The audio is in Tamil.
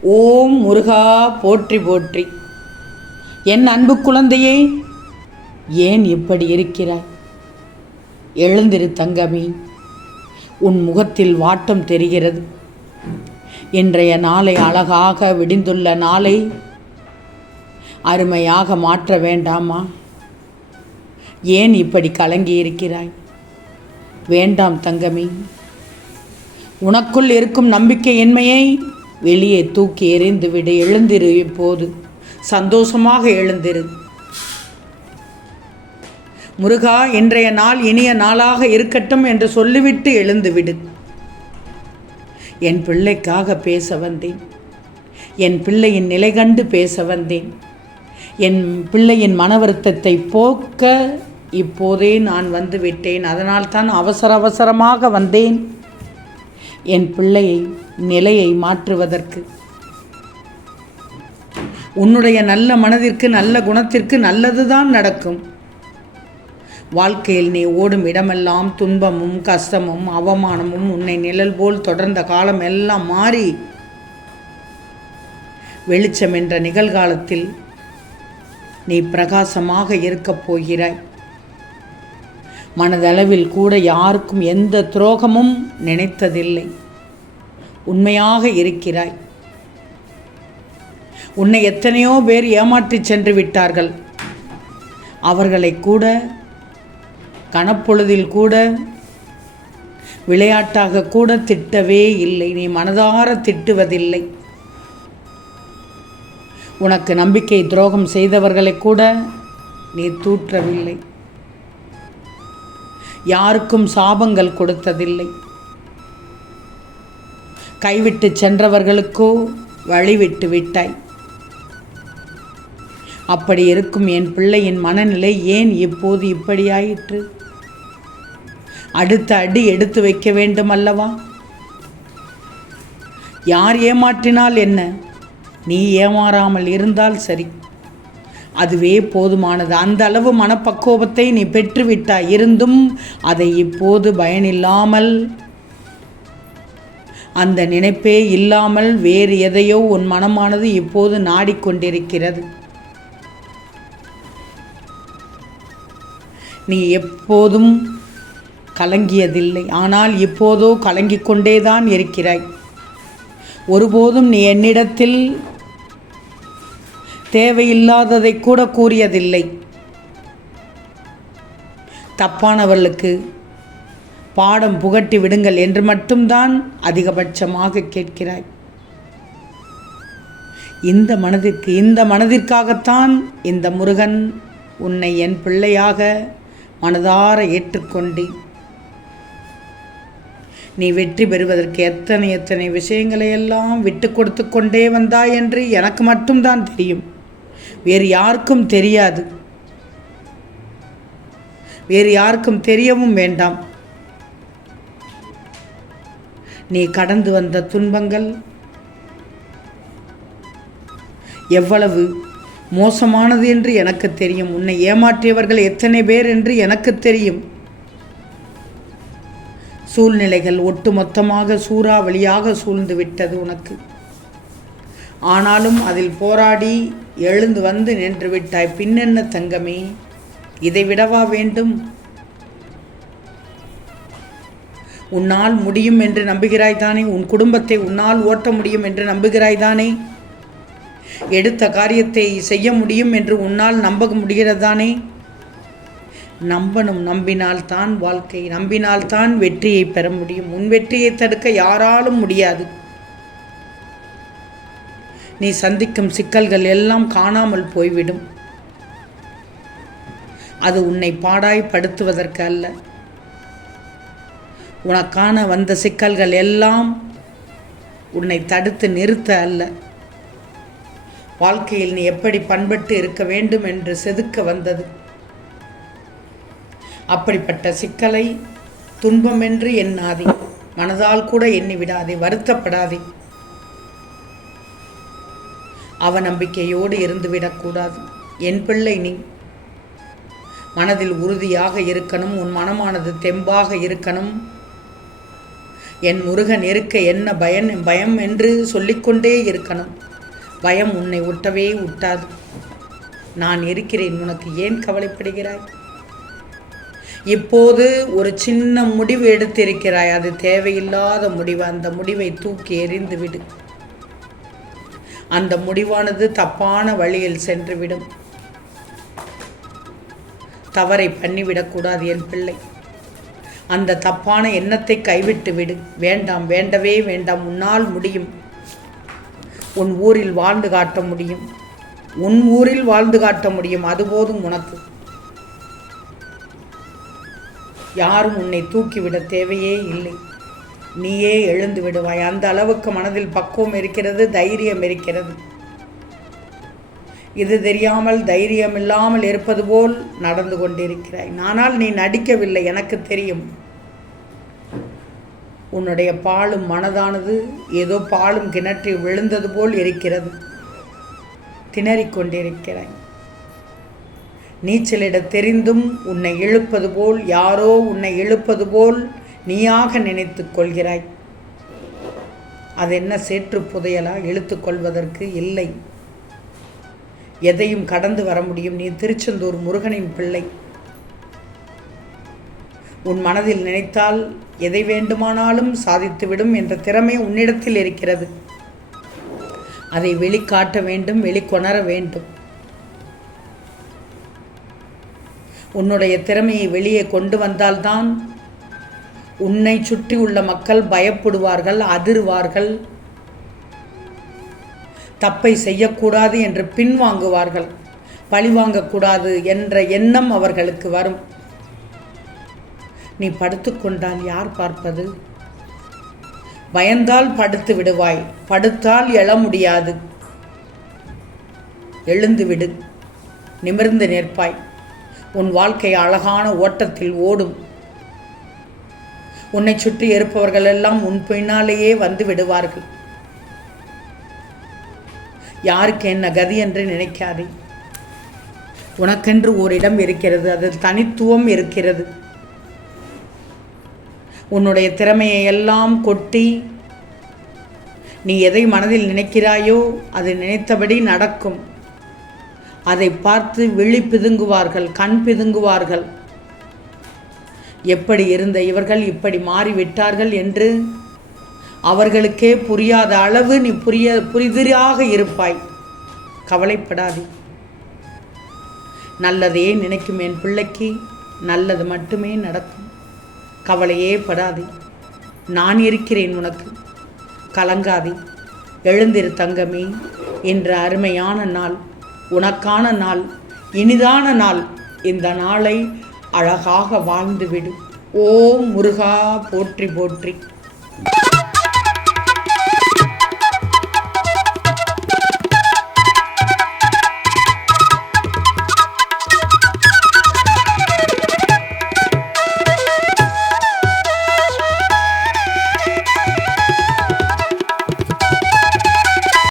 ஓம் முருகா போற்றி போற்றி. என் அன்பு குழந்தையே ஏன் இப்படி இருக்கிறாய்? எழுந்திரு தங்கமே. உன் முகத்தில் வாட்டம் தெரிகிறது. இன்றைய நாளை அழகாக விடிந்துள்ள நாளை அருமையாக மாற்ற வேண்டாமா? ஏன் இப்படி கலங்கி இருக்கிறாய்? வேண்டாம் தங்கமே. உனக்குள் இருக்கும் நம்பிக்கை என்மையை வெளியே தூக்கி எறிந்துவிடு எழுந்திரு இப்போது. சந்தோஷமாக எழுந்திரு. முருகா இன்றைய நாள் இனிய நாளாக இருக்கட்டும் என்று சொல்லிவிட்டு எழுந்துவிடு. என் பிள்ளைக்காக பேச வந்தேன். என் பிள்ளையின் நிலை கண்டு பேச வந்தேன். என் பிள்ளையின் மன வருத்தத்தை போக்க இப்போதே நான் வந்து விட்டேன். அதனால்தான் அவசர அவசரமாக வந்தேன். என் பிள்ளையை நிலையை மாற்றுவதற்கு. உன்னுடைய நல்ல மனதிற்கு நல்ல குணத்திற்கு நல்லதுதான் நடக்கும். வாழ்க்கையில் நீ ஓடும் இடமெல்லாம் துன்பமும் கஷ்டமும் அவமானமும் உன்னை நிழல் போல் தொடர்ந்த காலம் எல்லாம் மாறி வெளிச்சம் என்ற நிகழ்காலத்தில் நீ பிரகாசமாக இருக்கப் போகிறாய். மனதளவில் கூட யாருக்கும் எந்த துரோகமும் நினைத்ததில்லை. உண்மையாக இருக்கிறாய். உன்னை எத்தனையோ பேர் ஏமாற்றிச் சென்று விட்டார்கள். அவர்களை கூட கனப்பொழுதில் கூட விளையாட்டாக கூட திட்டவே இல்லை. நீ மனதார திட்டுவதில்லை. உனக்கு நம்பிக்கை துரோகம் செய்தவர்களை கூட நீ தூற்றவில்லை. யாருக்கும் சாபங்கள் கொடுத்ததில்லை. கைவிட்டு சென்றவர்களுக்கோ வழிவிட்டு விட்டாய். அப்படி இருக்கும் என் பிள்ளையின் மனநிலை ஏன் இப்போது இப்படியாயிற்று? அடுத்த அடி எடுத்து வைக்க வேண்டும் அல்லவா யார் ஏமாற்றினால் என்ன? நீ ஏமாறாமல் இருந்தால் சரி. அதுவே போதுமானது. அந்த அளவு மனப்பக்குவத்தை நீ பெற்றுவிட்டாய். இருந்தும் அதை இப்போது பயனில்லாமல் அந்த நினைப்பே இல்லாமல் வேறு எதையோ உன் மனமானது இப்போது நாடிக்கொண்டிருக்கிறது. நீ எப்போதும் கலங்கியதில்லை. ஆனால் இப்போதோ கலங்கிக் கொண்டேதான் இருக்கிறாய். ஒருபோதும் நீ என்னிடத்தில் தேவையில்லாததை கூட கூறியதில்லை. தப்பானவர்களுக்கு பாடம் புகட்டி விடுங்கள் என்று மட்டும்தான் அதிகபட்சமாக கேட்கிறாய். இந்த மனதிற்கு இந்த மனதிற்காகத்தான் இந்த முருகன் உன்னை என் பிள்ளையாக மனதார ஏற்றுக்கொண்டேன். நீ வெற்றி பெறுவதற்கு எத்தனை எத்தனை விஷயங்களை எல்லாம் விட்டு கொடுத்து கொண்டே வந்தாய் என்று எனக்கு மட்டும்தான் தெரியும். வேறு யாருக்கும் தெரியாது. வேறு யாருக்கும் தெரியவும் வேண்டாம். நீ கடந்து வந்த துன்பங்கள் எவ்வளவு மோசமானது என்று எனக்கு தெரியும். உன்னை ஏமாற்றியவர்கள் எத்தனை பேர் என்று எனக்கு தெரியும். சூழ்நிலைகள் ஒட்டுமொத்தமாக சூறாவளியாக சூழ்ந்து விட்டது உனக்கு. ஆனாலும் அதில் போராடி எழுந்து வந்து நின்று விட்டாய். பின்னென்ன தங்கமே? இதை விடவா வேண்டும்? உன்னால் முடியும் என்று நம்புகிறாய் தானே? உன் குடும்பத்தை உன்னால் ஓட்ட முடியும் என்று நம்புகிறாய் தானே? எடுத்த காரியத்தை செய்ய முடியும் என்று உன்னால் நம்ப முடிகிறதானே நம்பணும் நம்பினால் தான் வாழ்க்கை நம்பினால் தான் வெற்றியை பெற முடியும். உன் வெற்றியை தடுக்க யாராலும் முடியாது. நீ சந்திக்கும் சிக்கல்கள் எல்லாம் காணாமல் போய்விடும். அது உன்னை பாடாய் படுத்துவதற்கு அல்ல. உனக்கான வந்த சிக்கல்கள் எல்லாம் உன்னை தடுத்து நிறுத்த அல்ல. வாழ்க்கையில் நீ எப்படி பண்பட்டு இருக்க வேண்டும் என்று செதுக்க வந்தது. அப்படிப்பட்ட சிக்கலை துன்பமென்று எண்ணாதே. மனதால் கூட எண்ணி விடாதே. வருத்தப்படாதே. அவநம்பிக்கையோடு இருந்துவிடக்கூடாது என் பிள்ளை நீ. மனதில் உறுதியாக இருக்கணும். உன் மனமானது தெம்பாக இருக்கணும். என் முருகன் இருக்க என்ன பயன் பயம் என்று சொல்லிக்கொண்டே இருக்கணும். பயம் உன்னை ஒட்டவே ஒட்டாது நான் இருக்கிறேன். உனக்கு ஏன் கவலைப்படுகிறாய்? இப்போது ஒரு சின்ன முடிவு எடுத்திருக்கிறாய். அது தேவையில்லாத முடிவு. அந்த முடிவை தூக்கி எறிந்துவிடு. அந்த முடிவானது தப்பான வழியில் சென்றுவிடும். தவறை பண்ணிவிடக்கூடாது என் பிள்ளை. அந்த தப்பான எண்ணத்தை கைவிட்டு விடு. வேண்டாம் வேண்டவே வேண்டாம். உன்னால் முடியும். உன் ஊரில் வாழ்ந்து காட்ட முடியும். உன் ஊரில் வாழ்ந்து காட்ட முடியும். அதுபோதும் உனக்கு. யாரும் உன்னை தூக்கிவிட தேவையே இல்லை. நீயே எழுந்து விடுவாய். அந்த அளவுக்கு மனதில் பக்குவம் இருக்கிறது தைரியம் இருக்கிறது. இது தெரியாமல் தைரியம் இல்லாமல் இருப்பது போல் நடந்து கொண்டிருக்கிறாய். ஆனால் நீ நடிக்கவில்லை எனக்கு தெரியும். உன்னுடைய பாலும் மனதானது ஏதோ பாலும் கிணற்றி விழுந்தது போல் இருக்கிறது. திணறிக் கொண்டிருக்கிறாய். நீச்சலிட தெரிந்தும் உன்னை இழுப்பது போல் யாரோ உன்னை இழுப்பது போல் நீயாக நினைத்து கொள்கிறாய். அது என்ன சேற்று புதையலா? இழுத்து கொள்வதற்கு இல்லை. எதையும் கடந்து வர முடியும். நீ திருச்செந்தூர் முருகனின் பிள்ளை. உன் மனதில் நினைத்தால் எதை வேண்டுமானாலும் சாதித்துவிடும் என்ற திறமை உன்னிடத்தில் இருக்கிறது. அதை வெளிக்காட்ட வேண்டும் வெளிக்கொணர வேண்டும். உன்னுடைய திறமையை வெளியே கொண்டு வந்தால்தான் உன்னை சுற்றி உள்ள மக்கள் பயப்படுவார்கள் அதிர்வார்கள். தப்பை செய்யக்கூடாது என்று பின்வாங்குவார்கள். பழிவாங்கக்கூடாது என்ற எண்ணம் அவர்களுக்கு வரும். நீ படுத்துக்கொண்டால் யார் பார்ப்பது? பயந்தால் படுத்து விடுவாய் படுத்தால் எழ முடியாது. எழுந்து விடு நிமிர்ந்து நிற்பாய். உன் வாழ்க்கை அழகான ஓட்டத்தில் ஓடும். உன்னை சுற்றி இருப்பவர்கள் எல்லாம் உன் பின்னாலேயே வந்து விடுவார்கள். யாருக்கு என்ன கதி என்று நினைக்காதே. உனக்கென்று ஓரிடம் இருக்கிறது அதில் தனித்துவம் இருக்கிறது. உன்னுடைய திறமையை எல்லாம் கொட்டி நீ எதை மனதில் நினைக்கிறாயோ அது நினைத்தபடி நடக்கும். அதை பார்த்து விழி பிதுங்குவார்கள் கண் பிதுங்குவார்கள். எப்படி இருந்த இவர்கள் இப்படி மாறிவிட்டார்கள் என்று? அவர்களுக்கே புரியாத அளவு நீ புரிய புரிதிராக இருப்பாய். கவலைப்படாதே. நல்லதையே நினைக்கும் என் பிள்ளைக்கு நல்லது மட்டுமே நடக்கும். கவலையே படாதே. நான் இருக்கிறேன் உனக்கு. கலங்காதே. எழுந்திரு தங்கமே. என்ற அருமையான நாள் உனக்கான நாள் இனிதான நாள். இந்த நாளை அழகாக வாழ்ந்துவிடு. ஓம் முருகா போற்றி போற்றி.